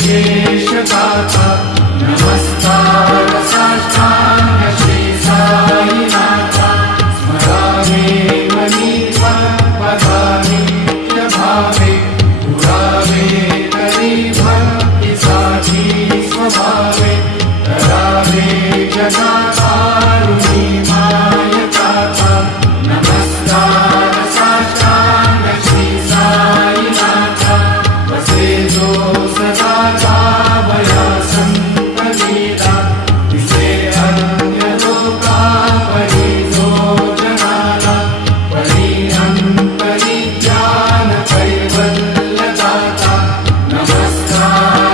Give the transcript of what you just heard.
विशेष गाथा नमस्कार साष्टांग श्री साईनाथा स्मरावे मनी पदानि भावे पुरावे करी भक्तीसाठी स्वभावे करावे जगाकारुणी माय गाथा नमस्कार साष्टांग श्री साईनाथा वसे जो सदा जावया संत लीला तिचे अन्य लोकापरी जो जनाला परी अंतरी ज्ञान कैवल्य दाता नमस्कार